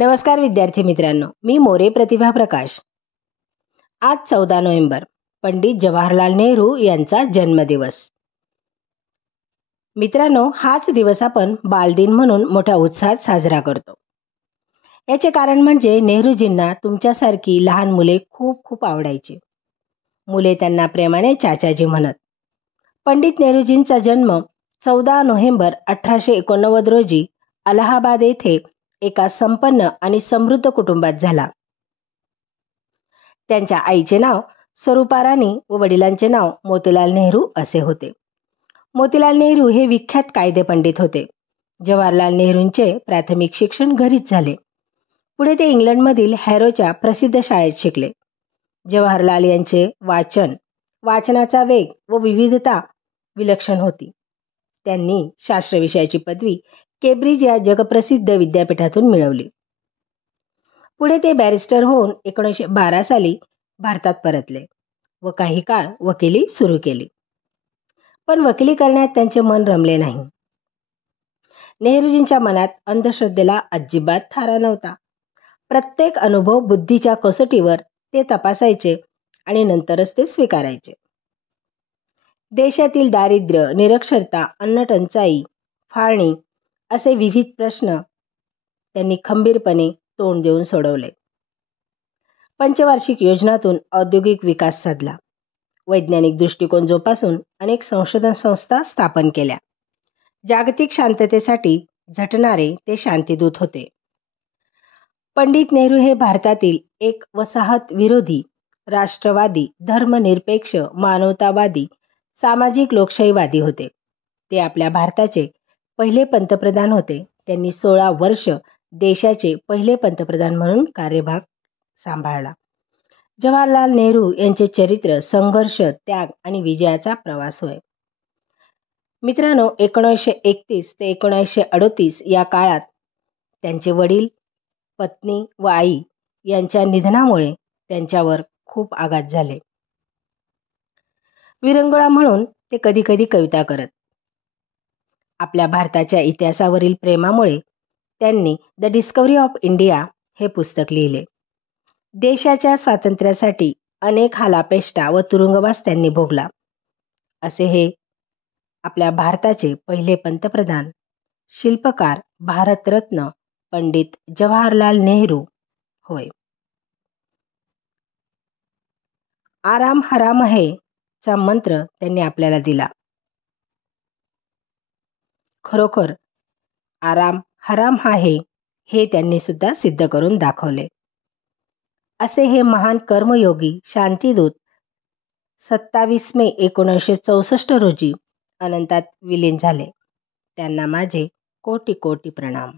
नमस्कार विद्यार्थी मित्रांनो, मी मोरे प्रतिभा प्रकाश. आज 14 नोव्हेंबर पंडित जवाहरलाल नेहरू यांचा जन्मदिवस. मित्रांनो, हाच दिवस आपण बालदिन म्हणून मोठ्या उत्साहात साजरा करतो. याचे कारण म्हणजे नेहरूजींना तुमच्यासारखी लहान मुले खूप खूप आवडायची. मुले त्यांना प्रेमाने चाचाजी म्हणत. पंडित नेहरूजींचा जन्म 14 नोव्हेंबर 1889 रोजी अलाहाबाद येथे एका संपन्न आणि समृद्ध कुटुंबात झाला. त्यांच्या आईचे नाव स्वरूपा राणी व वडिलांचे नाव मोतीलाल नेहरू असे होते. मोतीलाल नेहरू हे विख्यात कायदे पंडित होते. जवाहरलाल नेहरूंचे प्राथमिक शिक्षण घरीच झाले. पुढे ते इंग्लंडमधील हॅरोच्या प्रसिद्ध शाळेत शिकले. जवाहरलाल यांचे वाचनाचा वेग व विविधता विलक्षण होती. त्यांनी शास्त्र विषयाची पदवी केम्ब्रिज या जगप्रसिद्ध विद्यापीठातून मिळवली. पुढे ते बॅरिस्टर होऊन 1912 साली भारतात परतले व काही काळ वकिली सुरू केली. पण वकिली करण्यात त्यांचे मन रमले नाही. नेहरूजींच्या मनात अंधश्रद्धेला अजिबात थारा नव्हता. प्रत्येक अनुभव बुद्धीच्या कसोटीवर ते तपासायचे आणि नंतरच ते स्वीकारायचे. देशातील दारिद्र्य, निरक्षरता, अन्नटंचाई, फाळणी असे विविध प्रश्न त्यांनी खंबीरपणे तोंड देऊन सोडवले. पंचवार्षिक योजनातून औद्योगिक विकास साधला. वैज्ञानिक दृष्टिकोन जोपासून अनेक संशोधन संस्था स्थापन केल्या. जागतिक शांततेसाठी झटणारे ते शांतिदूत होते. पंडित नेहरू हे भारतातील एक वसाहत विरोधी, राष्ट्रवादी, धर्मनिरपेक्ष, मानवतावादी, सामाजिक लोकशाहीवादी होते. ते आपल्या भारताचे पहिले पंतप्रधान होते. त्यांनी 16 वर्ष देशाचे पहिले पंतप्रधान म्हणून कार्यभार सांभाळला. जवाहरलाल नेहरू यांचे चरित्र संघर्ष, त्याग आणि विजयाचा प्रवास होय. मित्रांनो, 1931 ते 1938 या काळात त्यांचे वडील, पत्नी व आई यांच्या निधनामुळे त्यांच्यावर खूप आघात झाले. विरंगुळा म्हणून ते कधी कधी कविता करत. आपल्या भारताच्या इतिहासावरील प्रेमामुळे त्यांनी द डिस्कव्हरी ऑफ इंडिया हे पुस्तक लिहिले. देशाच्या स्वातंत्र्यासाठी अनेक हालापेष्टा व तुरुंगवास त्यांनी भोगला. असे हे आपल्या भारताचे पहिले पंतप्रधान, शिल्पकार, भारतरत्न पंडित जवाहरलाल नेहरू होय. आराम हराम है चा मंत्र त्यांनी आपल्याला दिला. खरोखर आराम हराम आहे हे त्यांनी सुद्धा सिद्ध करून दाखवले. असे हे महान कर्मयोगी शांतिदूत 27 मे 1964 रोजी अनंतात विलीन झाले. त्यांना माझे कोटी कोटी प्रणाम.